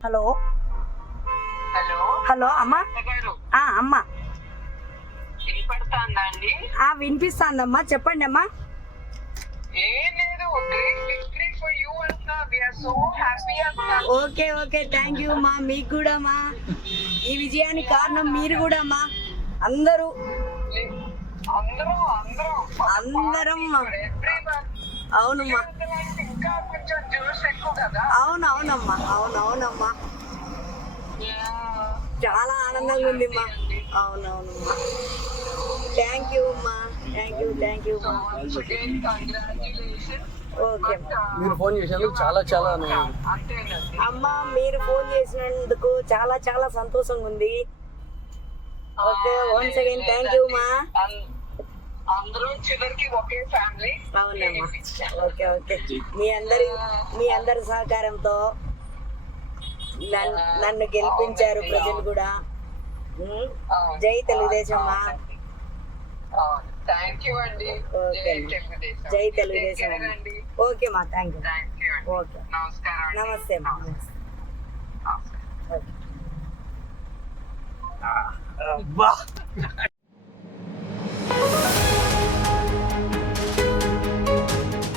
Hello hello hello అమ్మా. గారు అమ్మా వినపడుతుందా అండి? వినిపిస్తాందమ్మా, చెప్పండి అమ్మా. ఏం లేదు, గ్రేట్ విక్టరీ ఫర్ యూ అంటున్నా. వి ఆర్ సో హ్యాపీ అంటున్నా. ఓకే ఓకే, థ్యాంక్ యూ అమ్మా. మీకు కూడా అమ్మా, ఈ విజయానికి కారణం మీరు కూడా అమ్మా. అందరూ అందరం అవునమ్మా. ఇంకా కొంచెం జ్యూస్ ఎక్కువ కదా. అవునవునమ్మా, అవునవునమ్మా, చాలా ఆనందంగా ఉంది అమ్మా. అవునవునమ్మా, థ్యాంక్ యూ అమ్మా, థ్యాంక్ యూ అమ్మా. ఓకే మీరు ఫోన్ చేసినందుకు చాలా చాలా అమ్మా, మీరు ఫోన్ చేసినందుకు చాలా చాలా సంతోషంగా ఉంది. Okay, once again thank you అమ్మా. అందరూ చివరికి ఒకే ఫ్యామిలీ. అవునమ్మా, ఓకే ఓకే. మీ అందరి సహకారంతో నన్ను గెలిపించారు ప్రజలు కూడా. జై తెలుగుదేశం అమ్మా. థ్యాంక్ యూ అండి. ఓకే, జై తెలుగుదేశం. ఓకే మా, థ్యాంక్ యూ. ఓకే, నమస్కారం. నమస్తే అమ్మా. ఓకే. అబ్బా